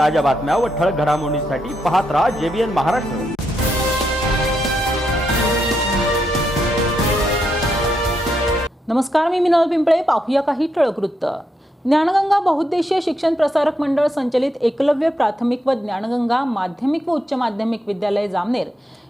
ताज्या बातम्या व ठळक घडामोडींसाठी पाहत राहा JBN महाराष्ट्र। नमस्कार, मी मिनल पिंपळे। पाहूया काही ठळक वृत्त। ज्ञानगंगा बहुउद्देशीय शिक्षण प्रसारक मंडळ संचलित एकलव्य प्राथमिक व ज्ञानगंगा माध्यमिक व उच्च माध्यमिक विद्यालय जामनेर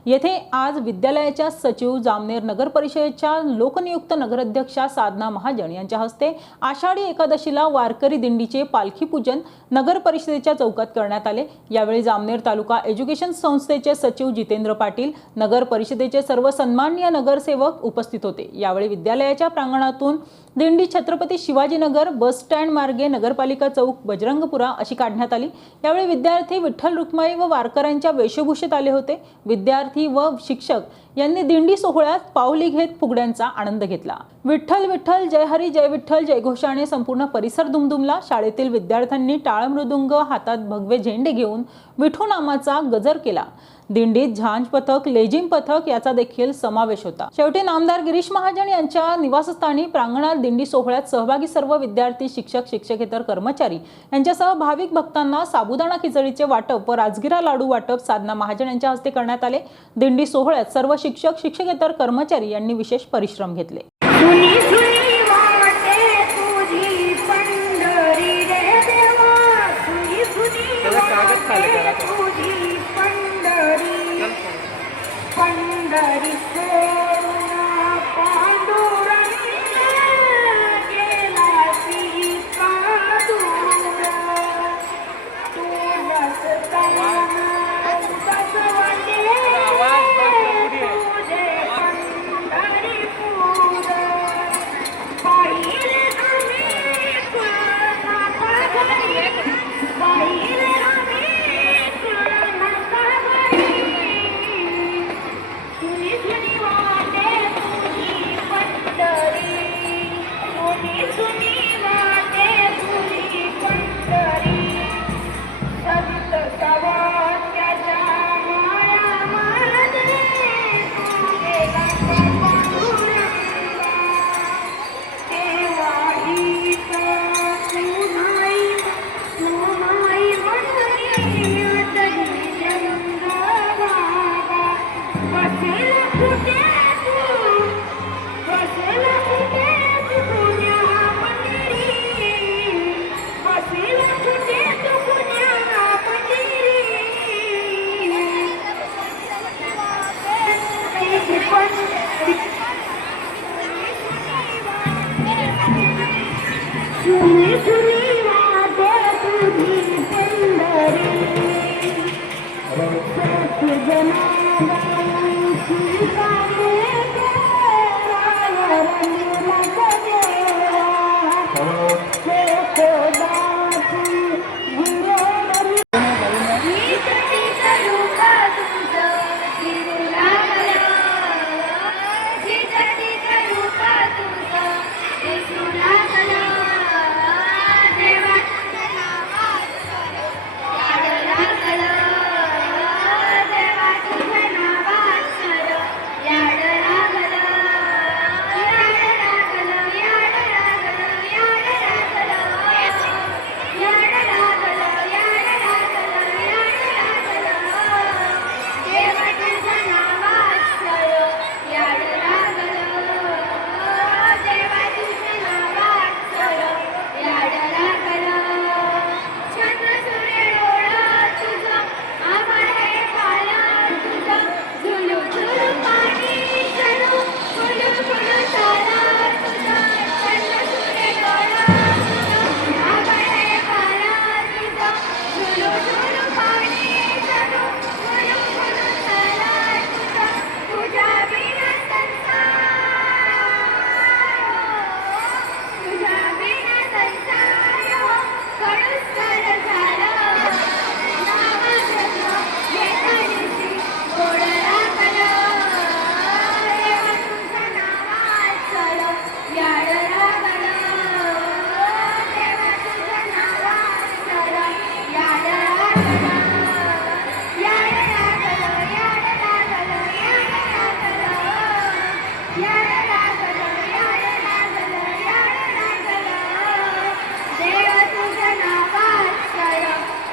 येथे आज विद्यालयाच्या सचिव, जामनेर नगर परिषदेच्या लोकनियुक्त नगराध्यक्षा साधना महाजन यांच्या हस्ते आषाढी एकादशीला वारकरी दिंडीचे पालखी पूजन नगर परिषदेच्या चौकात करण्यात आले। यावेळी जामनेर तालुका एज्युकेशन संस्थेचे सचिव जितेंद्र पाटील, नगर परिषदेचे सर्व सन्माननीय नगरसेवक उपस्थित होते। यावेळी विद्यालयाच्या प्रांगणातून दिंडी छत्रपती शिवाजीनगर बस स्टँड मार्गे नगरपालिका चौक बजरंगपुरा अशी काढण्यात आली। यावेळी विद्यार्थी विठ्ठल रुक्माई व वारकऱ्यांच्या वेशभूषेत आले होते। विद्यार्थी व शिक्षक यांनी दिंडी सोहळ्यात पावली घेत फुगड्यांचा आनंद घेतला। विठ्ठल विठ्ठल जय हरी जय विठ्ठल जयघोषाने संपूर्ण परिसर दुमदुमला। शाळेतील विद्यार्थ्यांनी टाळ मृदुंग हातात भगवे झेंडे घेऊन विठू नामाचा गजर केला। दिंडीत झांज पथक, लेझिम पथक याचा देखील समावेश होता। शेवटी नामदार गिरीश महाजन यांच्या निवासस्थानी प्रांगणात दिंडी सोहळ्यात सहभागी सर्व विद्यार्थी, शिक्षक, शिक्षकेतर कर्मचारी यांच्यासह भाविक भक्तांना साबुदाणा खिचडीचे वाटप व राजगिरा लाडू वाटप साधना महाजन यांच्या हस्ते करण्यात आले। दिंडी सोहळ्यात सर्व शिक्षक, शिक्षकेतर कर्मचारी यांनी विशेष परिश्रम घेतले।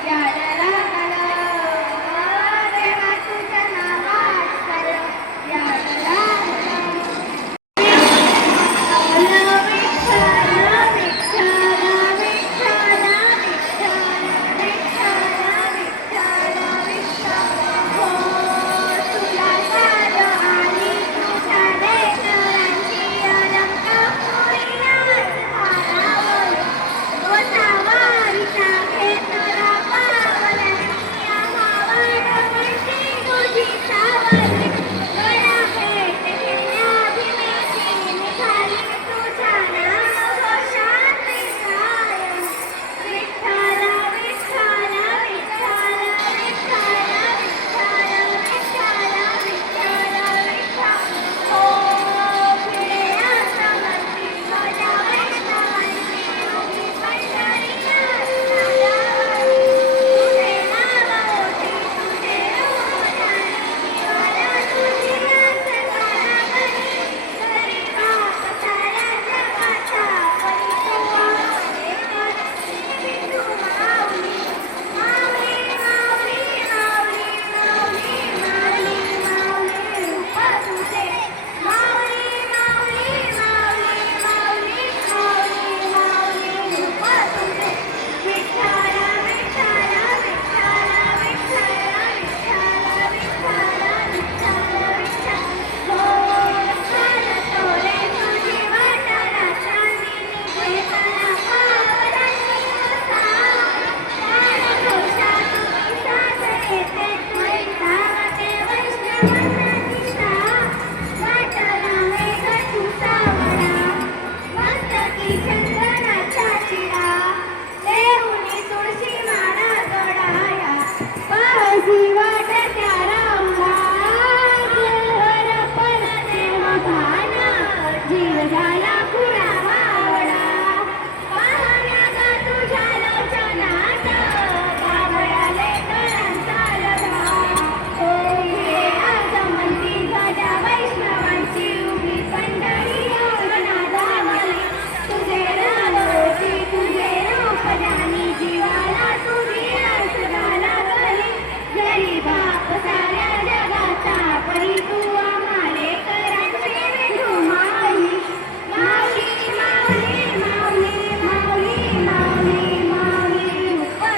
Yeah.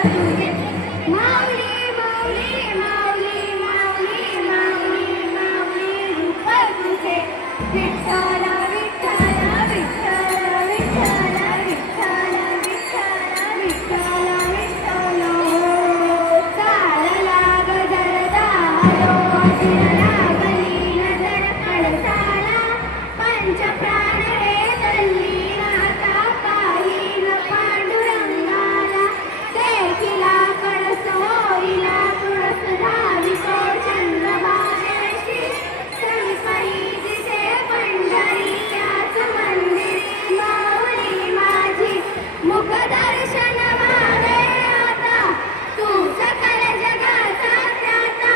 तुझे माऊली माऊली माऊली माऊली माऊली माऊली रूप तुझे विठ्ठल विठ्ठल विठ्ठल विठ्ठल विठ्ठल विठ्ठल विठ्ठल विठ्ठल चालला गजर दारो फिरला गली नजर पडसाला पंचप्राण हे तल्लीन आता पायीन पांडुरंगाला देखिला कडसोईला तुळस धावितो चंद्रभागेशी समीपई दिसे पंढरीयाच मंदिर माऊली माझी मुखदर्शन व्हावे आता तू सकल जगाचा त्राता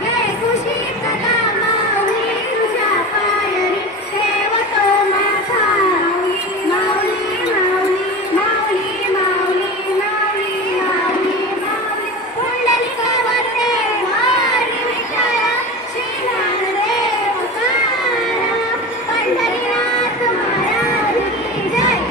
घे खुशी सदा माऊली तुझ्या पायरी ठेवतो माझा माऊली माऊली माऊली माऊली माऊली माऊली माऊली पुंडलिक वरदे हरी विठ्ठल श्री ज्ञानदेव तुकाराम पंढरीनाथ महाराज की जय.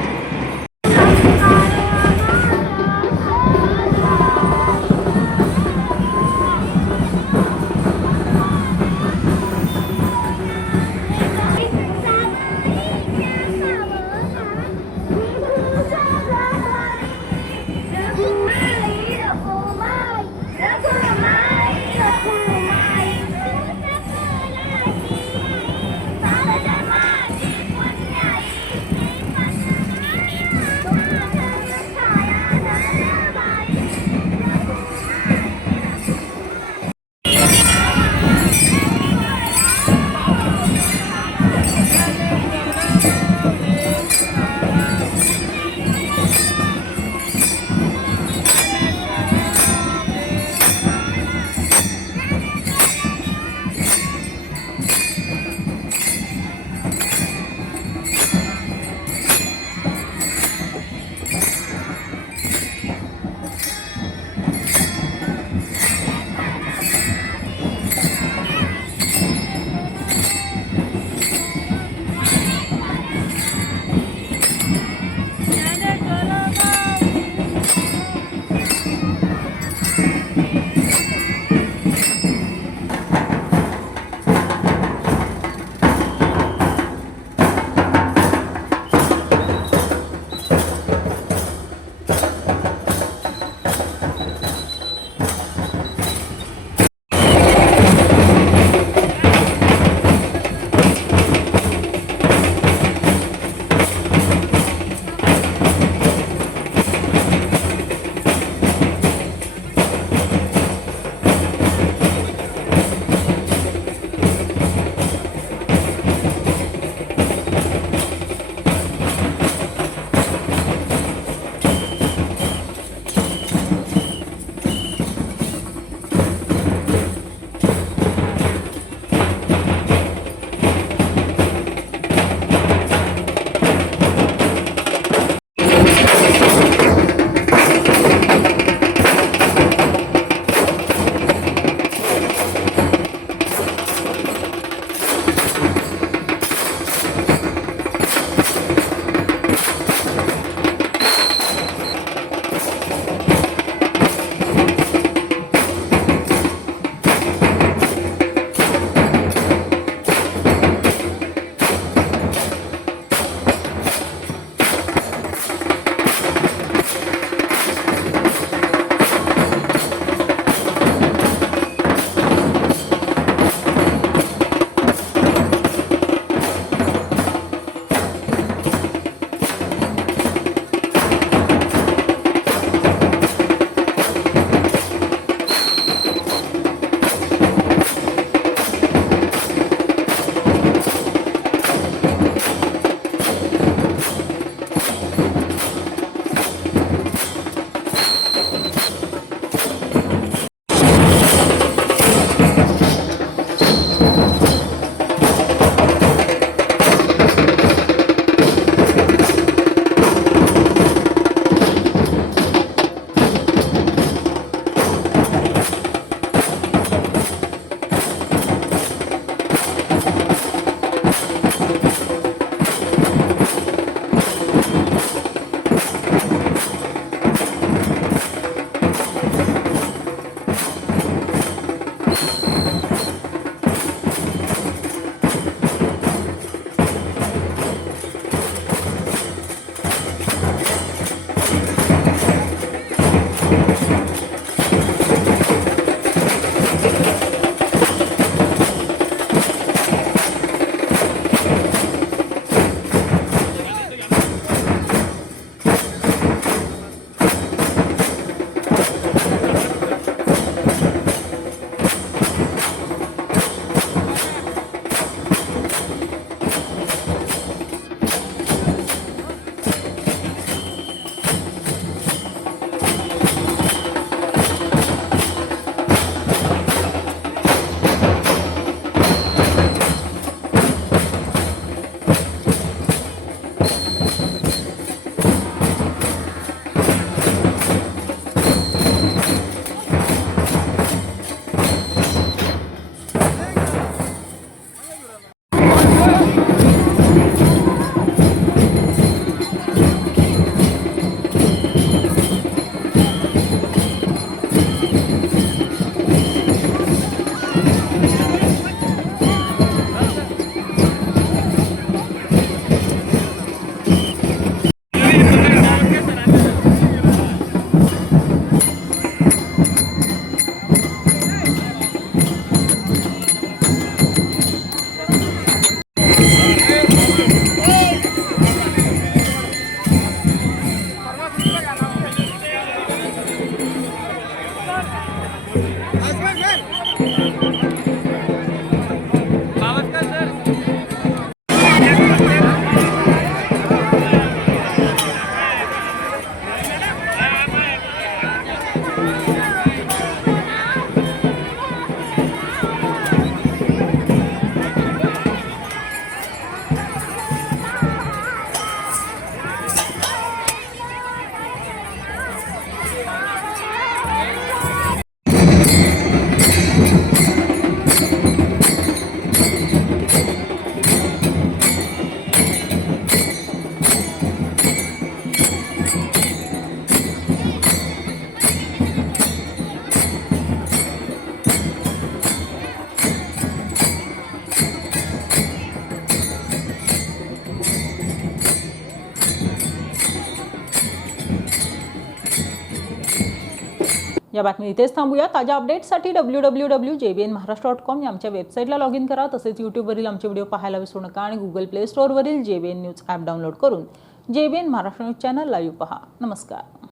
या बातमी इथेच थांबूया. ताज्या अपडेट्ससाठी www.jbnmaharashtra.com या आमच्या वेबसाईटला लॉग इन करा. तसेच यूट्यूबवरील आमचे व्हिडिओ पाहायला विसरू नका आणि गुगल प्ले स्टोअरवरील JBN न्यूज ॲप डाउनलोड करून JBN Maharashtra news channel live पहा. नमस्कार.